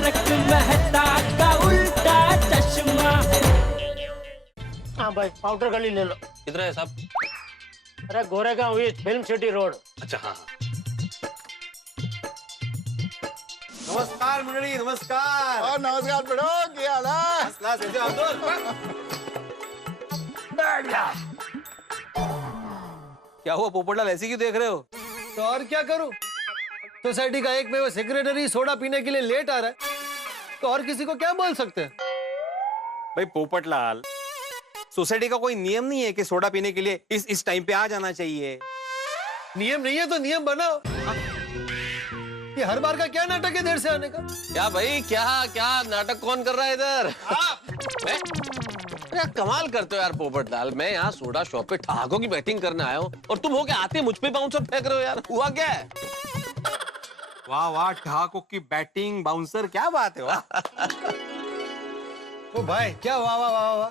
तारक मेहता का उल्टा चश्मा। हाँ भाई, पाउडर गली ले लो। कितना है साहब? अरे Goregaon east, film city road. अच्छा हाँ हाँ। नमस्कार मंडळी, नमस्कार। और नमस्कार बेटो, क्या हाल है? क्लास कैसे हो अब्दुल? क्या हुआ पोपटलाल, ऐसे क्यों देख रहे हो? तो और क्या करूं? सोसाइटी का एक में वो सेक्रेटरी सोडा पीने के लिए लेट आ रहा है, तो और किसी को क्या बोल सकते हैं? भाई पोपटलाल, सोसाइटी का कोई नियम नहीं है कि सोडा पीने के लिए इस टाइम पे आ जाना चाहिए। नियम नहीं है तो नियम बनाओ। ये हर बार का क्या नाटक है देर से आने का? क्या भाई, क्या क्या नाटक कौन कर रहा है इधर? मैं? अरे कमाल करते हो यार पोपटलाल, मैं यहाँ सोडा शॉप पे ठहाकों की बैटिंग करने आया हूँ और तुम हो के आते मुझ पे बाउंसर फेंक रहे हो यार, हुआ क्या है? वाह वाह, ठहाकों की बैटिंग, बाउंसर, क्या बात है वाह। ओ भाई, क्या वाह वाह वाह वाह।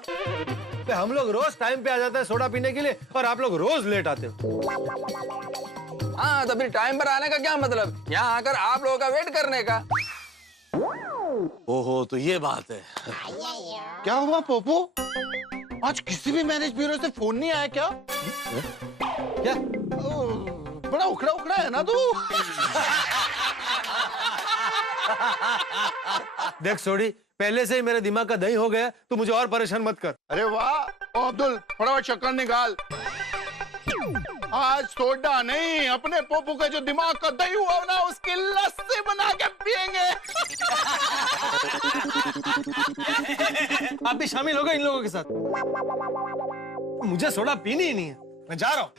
पे हम लोग रोज टाइम पे आ जाते हैं सोडा पीने के लिए और आप लोग रोज लेट आते हो। हाँ, तो फिर टाइम पर आने का क्या मतलब? यहाँ आकर आप लोगों का वेट करने का। ओहो, तो ये बात है। क्या हुआ पोपो? आज किसी भी मैनेज ब्यूरो से फोन नहीं आया क्या? क्या? बड़ा उखड़ा उखड़ा है ना तू। देख सोडी, पहले से ही मेरे दिमाग का दही हो गया, तू मुझे और परेशान मत कर। अरे वाह, ओ अब्दुल फटाफट शक्कर निकाल। आज सोडा नहीं, अपने पोपू का जो दिमाग का दही हुआ ना, उसकी लस्सी बना के पियेंगे। आप भी शामिल हो गए इन लोगों के साथ। मुझे सोडा पीनी ही नहीं है, मैं जा रहा हूँ।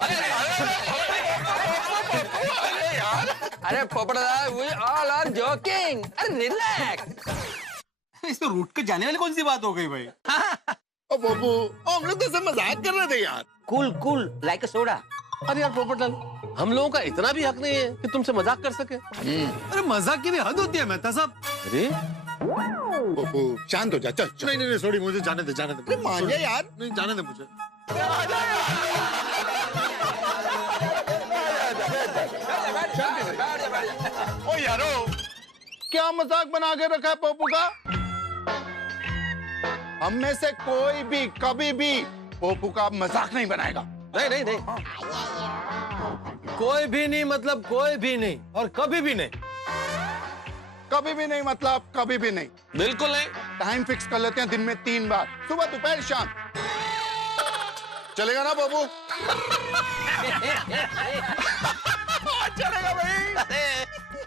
अरे Popatlal, we all are joking. अरे रिलैक्स। इसमें रूट के जाने वाली कौन सी बात हो गई भाई? ओ पोपू, हम लोग तो सब मजाक कर रहे थे यार। कूल कूल लाइक अ सोडा। अरे यार पोपटलाल, हम लोगों का इतना भी हक नहीं है कि तुमसे मजाक कर सके। अरे मजाक की भी हद होती है मेहता साहब। अरे पोपू शांत हो जा, चल चल। नहीं सॉरी, मुझे जाने दे, जाने दे। अरे मान जा यार। नहीं, जाने दे मुझे। ओ यारो, क्या मजाक बना के रखा है पोपू का? हम में से कोई भी कभी भी पोपू का मजाक नहीं बनाएगा। नहीं नहीं नहीं, कोई भी नहीं मतलब कोई भी नहीं, और कभी भी नहीं। कभी भी नहीं मतलब कभी भी नहीं। बिल्कुल नहीं। टाइम फिक्स कर लेते हैं, दिन में 3 बार, सुबह दोपहर शाम। चलेगा ना बाबू? चलेगा भाई। अरे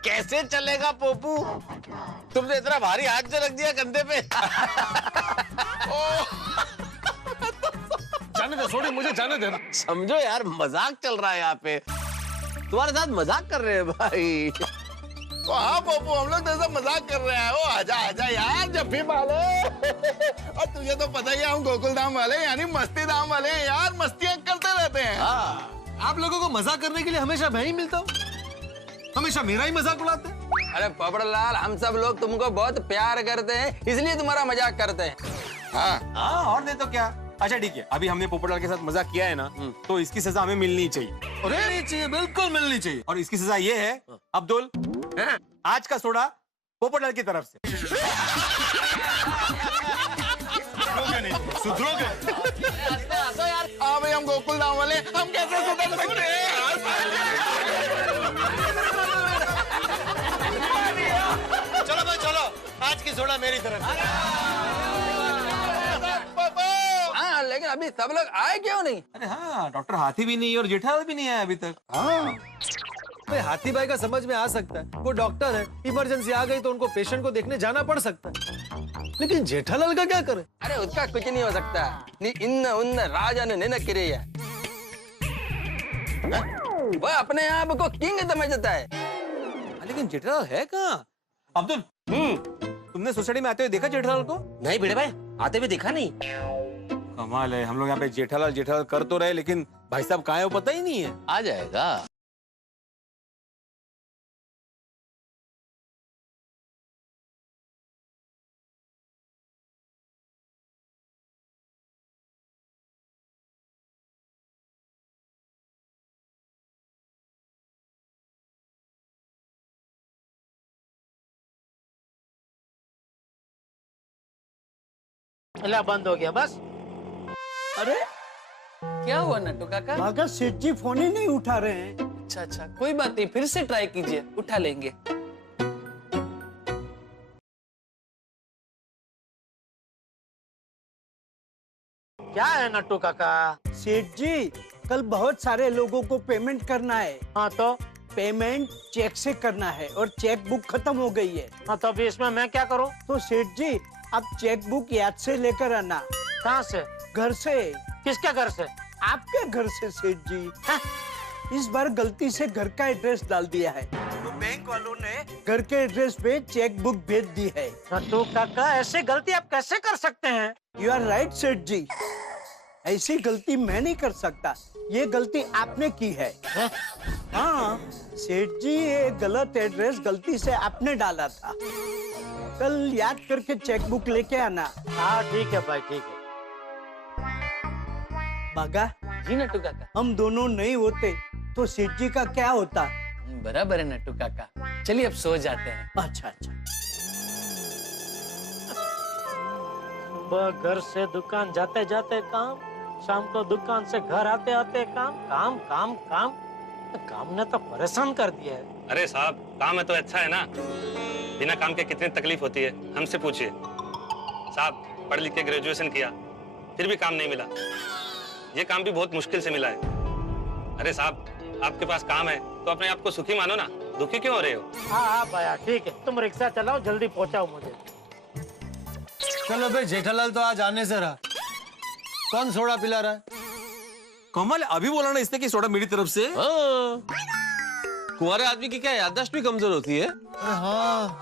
कैसे चलेगा पोपू? तुमने इतना भारी हाथ से रख दिया कंधे पे। जाने दे सॉरी, मुझे जाने दे। समझो यार, मजाक चल रहा है यहाँ पे, तुम्हारे साथ मजाक कर रहे हैं भाई। तो हाँ बाबू, हम लोग तो सब मजाक कर रहे हैं। ओ आजा आजा यार, जब भी वाले। और तुझे तो पता ही है, हम गोकुल धाम वाले यानी मस्ती धाम वाले हैं यार, मस्तियां करते रहते हैं। हाँ। आप लोगों को मजाक करने के लिए हमेशा मैं ही मिलता हूँ, हमेशा मेरा ही मजाक उड़ाते हैं। अरे पोपटलाल, हम सब लोग तुमको बहुत प्यार करते हैं, इसलिए तुम्हारा मजाक करते हैं। हाँ हाँ, और नहीं तो क्या। अच्छा ठीक है, अभी हमने पोपटलाल के साथ मजाक किया है ना, तो इसकी सजा हमें मिलनी चाहिए। अरे नहीं चाहिए, बिल्कुल मिलनी चाहिए। और इसकी सजा ये है अब्दुल, आज का सोडा पोपटलाल की तरफ से। सुधरोगे? हाँ भाई, हम गोकुल धाम वाले, हम कैसे सुधर सकते हैं? चलो भाई चलो, आज की सोडा मेरी तरफ से। हाँ, लेकिन अभी सब लोग आए क्यों नहीं? अरे हाँ, डॉक्टर हाथी भी नहीं और जेठालाल भी नहीं आया अभी तक। हाँ भाई हाथी भाई का समझ में आ सकता है, वो डॉक्टर है, इमरजेंसी आ गई तो उनको पेशेंट को देखने जाना पड़ सकता है, लेकिन जेठालाल का क्या करे? अरे उसका कुछ नहीं हो सकता। इन उन राजा ने न किरिया, वो अपने आप को किंग समझता है। लेकिन जेठालाल है कहाँ? अब्दुल, तुमने सोसाइटी में आते हुए देखा जेठालाल को? नहीं बेटे भाई, आते हुए देखा नहीं। कमाल है, हम लोग यहाँ पे जेठालाल जेठालाल कर तो रहे, लेकिन भाई साहब कहाँ है वो पता ही नहीं है। आ जाएगा। अल्लाह बंद हो गया बस। अरे क्या हुआ नट्टू काका? मगर सेठ जी फोन ही नहीं उठा रहे हैं। अच्छा अच्छा, कोई बात नहीं, फिर से ट्राई कीजिए, उठा लेंगे। क्या है नट्टू काका? सेठ जी कल बहुत सारे लोगों को पेमेंट करना है। हाँ तो पेमेंट चेक से करना है और चेक बुक खत्म हो गई है। हाँ तो अभी इसमें मैं क्या करूँ? तो सेठ जी आप चेक बुक याद से लेकर आना। कहाँ से? घर से। किसके घर से? आपके घर से सेठ जी। हाँ? इस बार गलती से घर का एड्रेस डाल दिया है तो बैंक वालों ने घर के एड्रेस पे चेक बुक भेज दी है। नट्टू काका ऐसी गलती आप कैसे कर सकते हैं? यू आर राइट सेठ जी, ऐसी गलती मैं नहीं कर सकता, ये गलती आपने की है। हाँ सेठ जी, ये गलत एड्रेस गलती से आपने डाला था। कल याद करके चेक बुक लेके आना। हाँ ठीक है भाई, ठीक है। बागा, जी नट्टू काका। हम दोनों नहीं होते तो सेठ जी का क्या होता? बराबर है नट्टू काका, चलिए अब सो जाते हैं। अच्छा अच्छा। सुबह घर से दुकान जाते जाते काम, शाम को दुकान से घर आते आते काम, काम काम काम। काम ने तो परेशान कर दिया है। अरे साहब, काम है तो अच्छा है ना। बिना काम के कितनी तकलीफ होती है, हमसे पूछिए। साहब पढ़ लिख के ग्रेजुएशन किया, फिर भी काम नहीं मिला। ये काम भी बहुत मुश्किल से मिला है। अरे साहब, आपके पास काम है तो अपने आप को सुखी मानो ना, दुखी क्यों हो रहे हो? हाँ हाँ भैया ठीक है, तुम रिक्शा चलाओ, जल्दी पहुंचाओ मुझे। चलो भाई, जेठालाल तो आज आने से रहा। कौन सोडा पिला रहा है? कमल अभी बोला ना इसने कि सोडा मेरी तरफ से। हाँ। कुंवारे आदमी की क्या याददाश्त भी कमजोर होती है। अरे हाँ,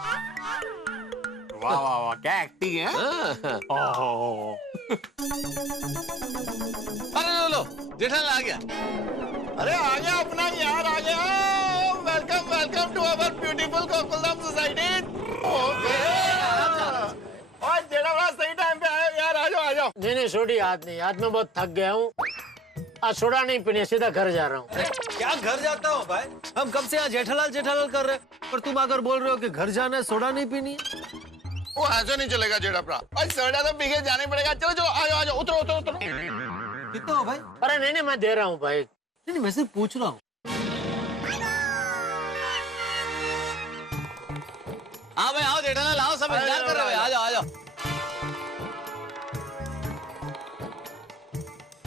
वाह वाह वाह, क्या एक्टिंग है। हाँ। अरे लो जेठालाल आ गया। अरे आ गया अपना यार, आ गया। Welcome welcome to our beautiful Gokuldham society. और जेड़ा बड़ा सही टाइम पे आए यार, आ जाओ आ जाओ। नहीं नहीं छोड़ी, आज नहीं, आज मैं बहुत थक गया हूँ। आज सोडा नहीं पीने, सीधा घर जा रहा हूँ। क्या घर जाता हूँ भाई? हम कब से यहाँ जेठालाल जेठालाल कर रहे हैं, पर तुम आकर बोल रहे हो कि घर जाना है, सोडा नहीं पीनी है। वो ऐसा नहीं चलेगा जेड़ा भरा, और सोडा तो पी के जाना ही पड़ेगा। चलो चलो आ जाओ, उतरो उतरो उतरो। कितना हो भाई? अरे नहीं नहीं, मैं दे रहा हूँ भाई। नहीं मैं सिर्फ पूछ रहा हूँ। हाँ भाई आओ जेठालाल, आओ, सब इंतजार कर रहे हो। आ जाओ आ जाओ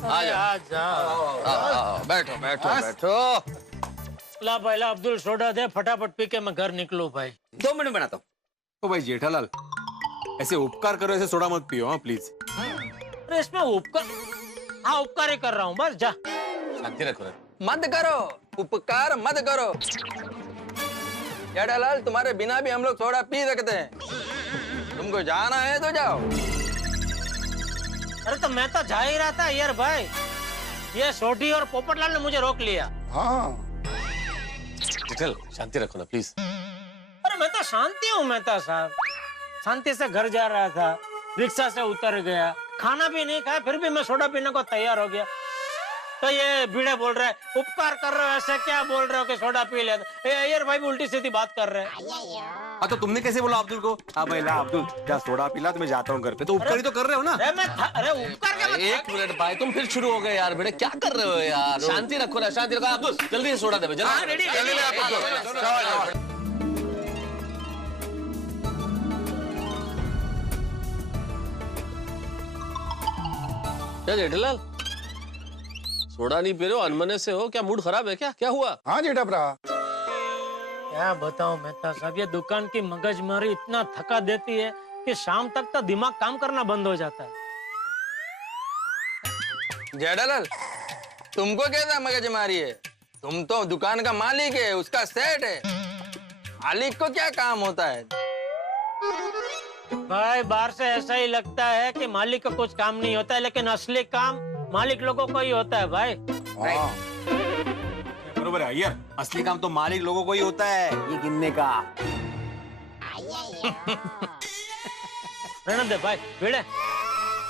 आ जाओ। बैठो बैठो बैठो। ला भाई ला, अब्दुल सोडा दे, फटाफट पी के मैं घर निकलूं भाई। 2 मिनट बनाता हूँ। तो भाई जेठालाल, ऐसे उपकार करो, ऐसे सोडा मत पियो। हाँ प्लीज। अरे इसमें उपकार, हाँ उपकार ही कर रहा हूँ, बस जा। शांति रखो। मत करो, उपकार मत करो। जेठालाल, तुम्हारे बिना भी हम लोग सोडा पी सकते हैं। तुमको जाना है तो जाओ। अरे तो मैं तो जा ही रहा था यार भाई, ये सोटी और पोपटलाल ने मुझे रोक लिया। हाँ चल शांति रखो ना प्लीज। अरे मैं तो शांति हूँ, मैं तो साहब शांति से घर जा रहा था, रिक्शा से उतर गया, खाना भी नहीं खाया, फिर भी मैं सोडा पीने को तैयार हो गया। तो ये बीड़े बोल रहा है उपकार कर रहे हो, ऐसे क्या बोल रहे हो कि सोडा पी लेते। यार भाई भी उल्टी सीधी बात कर रहे हैं। हाँ तो तुमने कैसे बोला अब्दुल को? हाँ भाई ला अब्दुल, जा सोडा पिला, तो मैं जाता हूँ घर पे। तो उपकार ही तो कर रहे हो ना। अरे उपकार क्या? एक मिनट भाई, तुम फिर शुरू हो गए यार। बेटे क्या कर रहे हो यार? शांति रखो ना, शांति रखो। अब्दुल जल्दी से सोडा दे। क्या जेठालाल, सोडा नहीं पी रहे हो, अनमने से हो? क्या मूड खराब है क्या? क्या हुआ? हाँ जेठा भरा, क्या बताऊं मेहता साहब, ये दुकान की मगजमारी इतना थका देती है कि शाम तक तो दिमाग काम करना बंद हो जाता है। जेठालाल, तुमको कैसा मगजमारी है? तुम तो दुकान का मालिक है, उसका सेठ है। मालिक को क्या काम होता है? भाई बाहर से ऐसा ही लगता है कि मालिक को कुछ काम नहीं होता है, लेकिन असली काम मालिक लोगों को ही होता है भाई। बरोबर है यार, असली काम तो मालिक लोगों को ही होता है, ये गिनने का। रहने दे भाई भिड़े,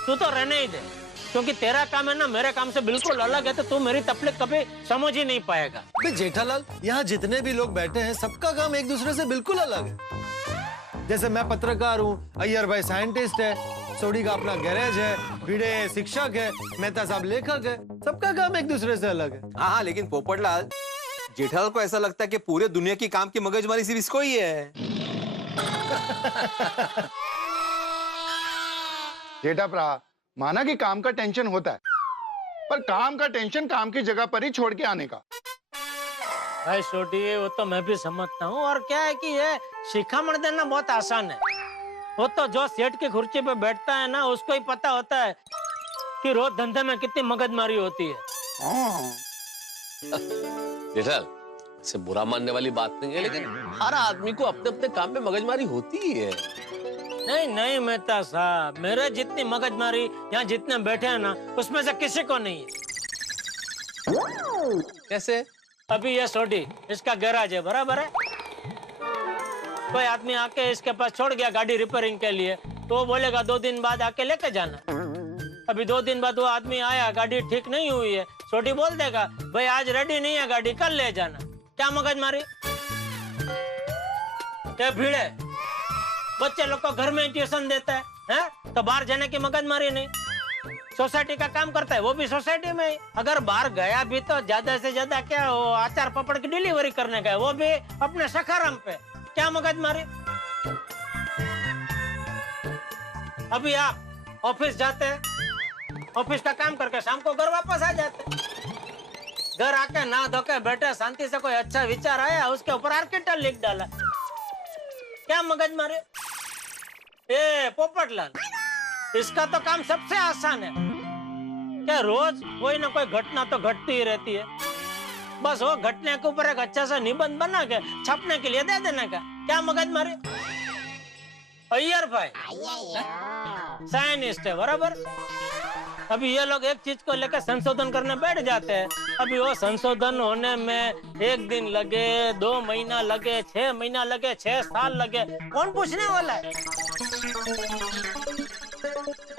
तू तो रहने ही दे, क्योंकि तेरा काम है ना मेरे काम से बिल्कुल अलग है, तो तू मेरी तकलीफ कभी समझ ही नहीं पाएगा। जेठालाल, यहाँ जितने भी लोग बैठे हैं सबका काम एक दूसरे से बिल्कुल अलग है। जैसे मैं पत्रकार हूँ, अय्यर भाई साइंटिस्ट है, सोडी का अपना गैरेज है, भिड़े शिक्षक है, मेहता साहब लेखक है, सबका काम एक दूसरे से अलग है। हाँ हाँ, लेकिन पोपटलाल, जेठालाल को ऐसा लगता है कि पूरे दुनिया की काम की मगजमारी सिर्फ इसको ही है। जेठा भरा, माना कि काम का टेंशन होता है, पर काम का टेंशन काम की जगह पर ही छोड़ के आने का। भाई छोटी, वो तो मैं भी समझता हूँ। और क्या है कि ये शिखामण देना बहुत आसान है। वो तो जो सेठ की कुर्सी पे बैठता है ना, उसको ही पता होता है कि रोज धंधे में कितनी मगजमारी होती है। जेठालाल, इससे बुरा मानने वाली बात नहीं है, लेकिन हर आदमी को अपने अपने काम में मगजमारी होती ही है। नहीं नहीं मेहता साहब, मेरे जितनी मगजमारी यहाँ जितने बैठे हैं ना, उसमें से किसी को नहीं है। कैसे? अभी ये सोडी, इसका गैराज है, बराबर है। कोई आदमी आके इसके पास छोड़ गया गाड़ी रिपेयरिंग के लिए, तो वो बोलेगा 2 दिन बाद आके लेके जाना। अभी 2 दिन बाद वो आदमी आया, गाड़ी ठीक नहीं हुई है, छोटी बोल देगा भाई आज रेडी नहीं है गाड़ी, कल ले जाना। क्या मगजमारी? क्या भीड़ है? बच्चे लोग को घर में ट्यूशन देता है? तो बाहर जाने की मगजमारी नहीं। सोसाइटी का काम करता है, वो भी सोसाइटी में ही। अगर बाहर गया भी तो ज्यादा से ज्यादा क्या, वो अचार पापड़ की डिलीवरी करने गए, वो भी अपने सखाराम पे। क्या मगजमारी? अभी आप ऑफिस जाते हैं, ऑफिस का काम करके शाम को घर वापस आ जाते हैं। घर आके ना धो के बैठे, शांति से कोई अच्छा विचार आया, उसके ऊपर आर्किटेक्ट लिख डाला। क्या मगजमारी? ए पोपटलाल, इसका तो काम सबसे आसान है। क्या रोज कोई ना कोई घटना तो घटती ही रहती है, बस वो घटने के ऊपर एक अच्छा सा निबंध बना के छपने के लिए दे देने का। क्या मगजमारी? अय्यर भाई साइंटिस्ट है, बराबर। अभी ये लोग एक चीज को लेकर संशोधन करने बैठ जाते हैं। अभी वो संशोधन होने में 1 दिन लगे, 2 महीना लगे, 6 महीना लगे, 6 साल लगे, कौन पूछने वाला है?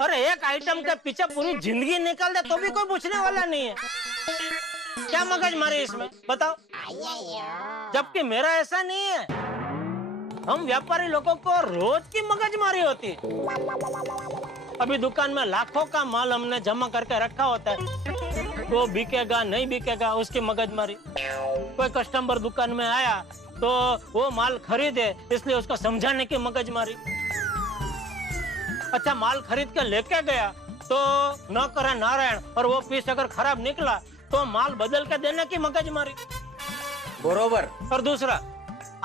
अरे एक आइटम के पीछे पूरी जिंदगी निकाल दे तो भी कोई पूछने वाला नहीं है। क्या मगजमारी इसमें, बताओ? जबकि मेरा ऐसा नहीं है। हम व्यापारी लोगों को रोज की मगजमारी होती है। अभी दुकान में लाखों का माल हमने जमा करके रखा होता है, वो बिकेगा नहीं बिकेगा उसकी मगजमारी। कोई कस्टमर दुकान में आया तो वो माल खरीदे, इसलिए उसको समझाने की मगजमारी। अच्छा, माल खरीद के लेके गया तो न करे नारायण, और वो पीस अगर खराब निकला तो माल बदल के देने की मगजमारी। बरोबर। और दूसरा,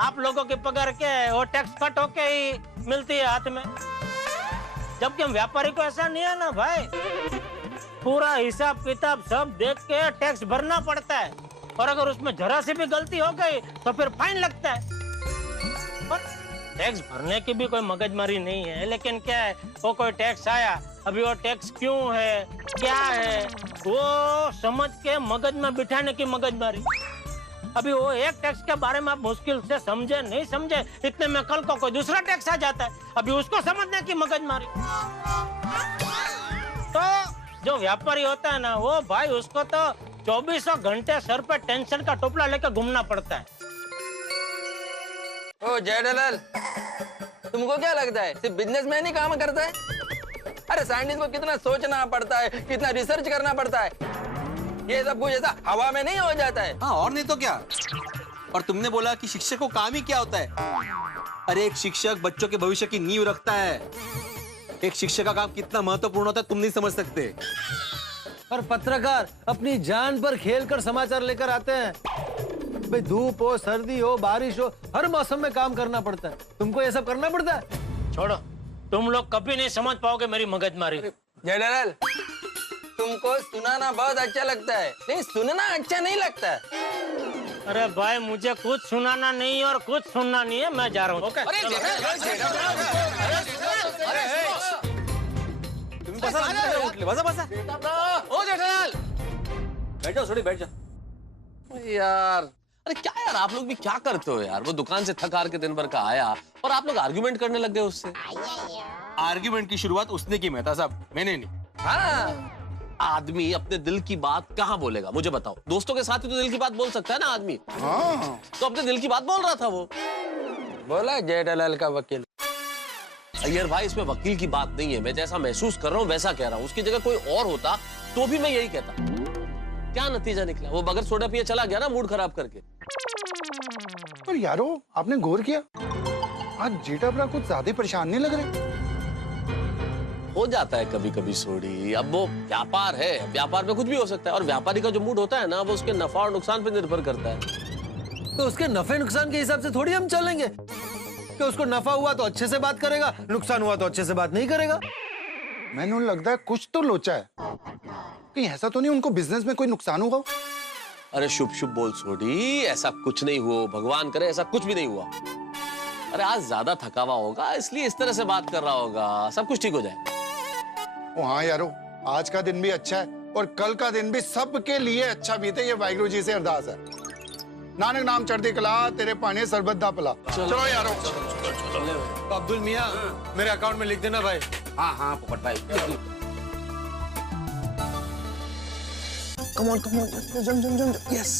आप लोगों की पगार के वो टैक्स कट होके ही मिलती है हाथ में, जबकि हम व्यापारी को ऐसा नहीं है ना भाई। पूरा हिसाब किताब सब देख के टैक्स भरना पड़ता है, और अगर उसमें जरा सी भी गलती हो गई तो फिर फाइन लगता है। और टैक्स भरने की भी कोई मगजमारी नहीं है, लेकिन क्या है, वो कोई टैक्स आया, अभी वो टैक्स क्यों है, क्या है, वो समझ के मगज में बिठाने की मगजमारी। अभी वो एक टैक्स के बारे में आप मुश्किल से समझे नहीं समझे, इतने में कल को कोई दूसरा टैक्स आ जाता है, अभी उसको समझने की मगजमारी। तो जो व्यापारी होता है ना, वो भाई उसको तो 24 घंटे सर पे टेंशन का टोपला लेकर घूमना पड़ता है। ओ जेठालाल, तुमको क्या लगता है सिर्फ बिजनेसमैन ही काम करता है? अरे साइंटिस्ट को कितना सोचना पड़ता है, कितना रिसर्च करना पड़ता है। ये सब कुछ ऐसा हवा में नहीं हो जाता है। हाँ, और नहीं तो क्या। और तुमने बोला कि शिक्षक को काम ही क्या होता है। अरे एक शिक्षक बच्चों के भविष्य की नींव रखता है। एक शिक्षक का काम कितना महत्वपूर्ण होता है तुम नहीं समझ सकते। और पत्रकार अपनी जान पर खेल कर समाचार लेकर आते हैं। भाई धूप हो, सर्दी हो, बारिश हो, हर मौसम में काम करना पड़ता है। तुमको ये सब करना पड़ता है? छोड़ो, तुम लोग कभी नहीं समझ पाओगे मेरी मगजमारी। जेठालाल, तुमको सुनाना बहुत अच्छा लगता है, नहीं सुनना अच्छा नहीं लगता। अरे भाई, मुझे कुछ सुनाना नहीं और कुछ सुनना नहीं है, मैं जा रहा हूँ। ओ जेठालाल, बैठ जाओ, थोड़ी बैठ जाओ। यार, अरे क्या यार, आप लोग भी क्या करते हो यार? वो दुकान से थक हार के दिन भर का आया और आप लोग आर्ग्यूमेंट करने लग गए उससे। आर्ग्यूमेंट की शुरुआत उसने की, मेहता साहब, मैंने नहीं। हाँ, आदमी अपने दिल की बात कहाँ बोलेगा, मुझे बताओ? दोस्तों के साथ ही तो दिल की बात बोल सकता है ना आदमी। हाँ। तो अपने दिल की बात बोल रहा था वो। बोला जेठालाल का वकील। अय्यर भाई, इसमें वकील की बात नहीं है। मैं जैसा महसूस कर रहा हूँ वैसा कह रहा हूँ। उसकी जगह कोई और होता तो भी मैं यही कहता। क्या नतीजा निकला? वो बगैर सोडा पिए चला गया ना, मूड खराब करके। पर यारो, आपने गौर किया आज जेठाब्रा कुछ ज्यादा परेशान नहीं लग रहे? हो जाता है कभी कभी सोडी। अब वो व्यापार है, व्यापार में कुछ भी हो सकता है। और व्यापारी का जो मूड होता है ना, वो उसके नफा और नुकसान पे निर्भर करता है। तो उसके नफे नुकसान के हिसाब से थोड़ी हम चलेंगे कि उसको नफा हुआ तो अच्छे से बात करेगा, नुकसान हुआ तो अच्छे से बात नहीं करेगा। मैंने लगता है कुछ तो लोचा है। कहीं ऐसा तो नहीं उनको बिजनेस में कोई नुकसान होगा? अरे शुभ शुभ बोल सोडी, ऐसा कुछ नहीं हुआ। भगवान करे ऐसा कुछ भी नहीं हुआ। अरे आज ज्यादा थका हुआ होगा, इसलिए इस तरह से बात कर रहा होगा। सब कुछ ठीक हो जाए। ओ हाँ यारो, आज का दिन भी अच्छा है और कल का दिन भी सबके लिए अच्छा बीते, ये वाहिगुरु जी से अरदास है। नानक नाम चढ़ती कला, तेरे पानी सरबत दा पला। चलो यारो। तो अब्दुल मियाँ, मेरे अकाउंट में लिख देना भाई। हाँ हाँ पोपट भाई। Come on, jump. Yes.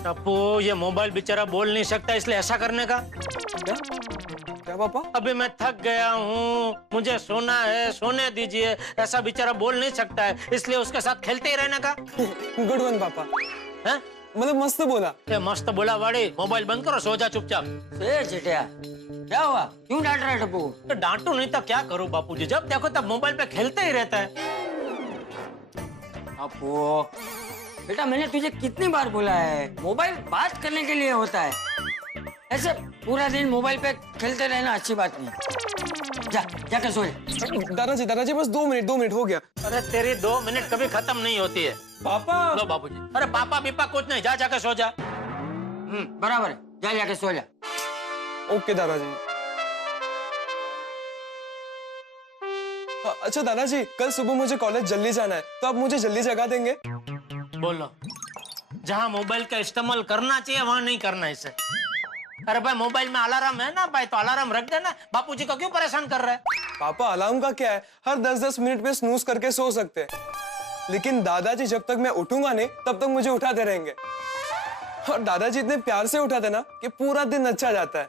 Tappu, ये मोबाइल बेचारा बोल नहीं सकता, इसलिए ऐसा करने का। क्या पापा? अभी मैं थक गया हूँ, मुझे सोना है, सोने दीजिए। ऐसा बेचारा बोल नहीं सकता है, इसलिए उसके साथ खेलते ही रहने का। गुड वन पापा। हैं? मतलब मस्त बोला। ये मस्त बोला वाड़ी। मोबाइल बंद करो, सो जा चुपचाप। चिटिया, क्या हुआ? क्यों डांट रहा है टप्पू? तो डांटू नहीं तो क्या करूँ बापूजी, जब देखो तब मोबाइल पे खेलते ही रहता है। टप्पू बेटा, मैंने तुझे कितनी बार बोला है, मोबाइल बात करने के लिए होता है। ऐसे पूरा दिन मोबाइल पे खेलते रहना अच्छी बात नहीं। जाकर सो जा। दादाजी बस 2 मिनट हो गया। अरे तेरी 2 मिनट कभी खत्म नहीं होती है। पापा। लो बाबूजी। अरे पापा बीपा कुछ नहीं, जा जाकर सो जा। बराबर है, जा जाके सो जा। ओके दादाजी। अच्छा दादाजी, कल सुबह मुझे कॉलेज जल्दी जाना है, तो आप मुझे जल्दी जगा देंगे? बोलो, जहाँ मोबाइल का इस्तेमाल करना चाहिए वहाँ नहीं करना इसे। अरे भाई, मोबाइल में अलार्म है ना भाई, तो अलार्म रख देना। बापूजी को क्यों परेशान कर रहा है? पापा अलार्म का क्या है, हर 10-10 मिनट में स्नूज करके सो सकते हैं। लेकिन दादाजी जब तक मैं उठूंगा नहीं तब तक मुझे उठाते रहेंगे। और दादाजी इतने प्यार से उठाते ना कि पूरा दिन अच्छा जाता है।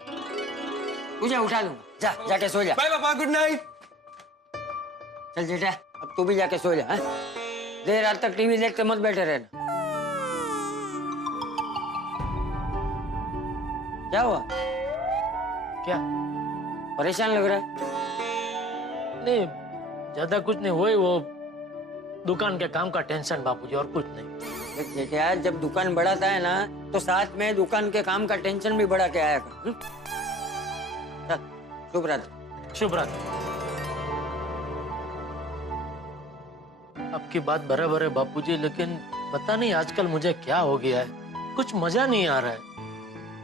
तुझे उठा दूंगा, जा जाके सो जा। बाय पापा, गुड नाइट। चल बेटा, अब तू भी जाके सो जा। देर रात तक टीवी देखते मत बैठे रहना। क्या हुआ? क्या परेशान लग रहा है? नहीं, ज्यादा कुछ नहीं, वो दुकान के काम का टेंशन बापूजी, और कुछ नहीं। देख यार, जब दुकान बढ़ाता है ना तो साथ में दुकान के काम का टेंशन भी बढ़ा के आएगा। शुभ रात्रि। शुभ रात्रि। आपकी बात बराबर है बापूजी, लेकिन पता नहीं आजकल मुझे क्या हो गया है, कुछ मजा नहीं आ रहा है।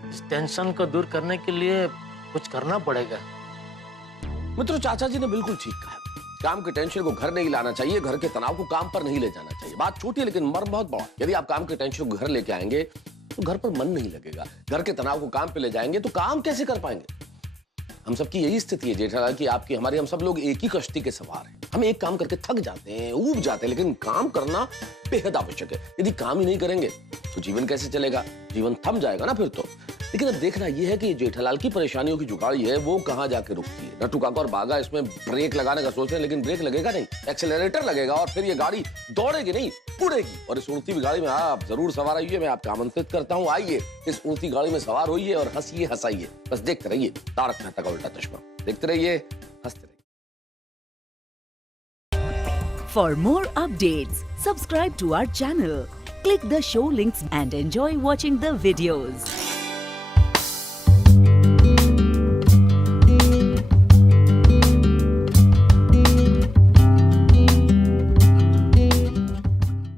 इस टेंशन को दूर करने के लिए कुछ करना पड़ेगा। मित्रों, चाचा जी ने बिल्कुल ठीक कहा। काम के टेंशन को घर नहीं लाना चाहिए, घर के तनाव को काम पर नहीं ले जाना चाहिए। बात छोटी है लेकिन मर्म बहुत बड़ा। यदि आप काम के टेंशन को घर लेके आएंगे तो घर पर मन नहीं लगेगा। घर के तनाव को काम पे ले जाएंगे तो काम कैसे कर पाएंगे? हम सबकी यही स्थिति है जेठालाल की, आपकी, हमारी। हम सब लोग एक ही कश्ती के सवार हैं। हम एक काम करके थक जाते हैं, ऊब जाते हैं, लेकिन काम करना बेहद आवश्यक है। यदि काम ही नहीं करेंगे तो जीवन कैसे चलेगा? जीवन थम जाएगा ना फिर तो। लेकिन अब देखना यह है कि जेठालाल की परेशानियों की जुगाड़ी है वो कहां जाके रुकती है। नट्टू काका और बागा इसमें ब्रेक लगाने का सोच रहे हैं, लेकिन ब्रेक लगेगा नहीं, एक्सेलरेटर लगेगा और फिर ये गाड़ी दौड़ेगी नहीं, उड़ेगी। और इस उड़ती हुई गाड़ी में आप जरूर सवार आइए। मैं आपका आमंत्रित करता हूँ, आइए इस उड़ती गाड़ी में सवार होइए और हंसिए हंसाइए। बस देखते रहिए तारक मेहता का उल्टा चश्मा, देखते रहिए, हंसते रहिए। For more updates, subscribe to our channel, click the show links and enjoy watching the videos.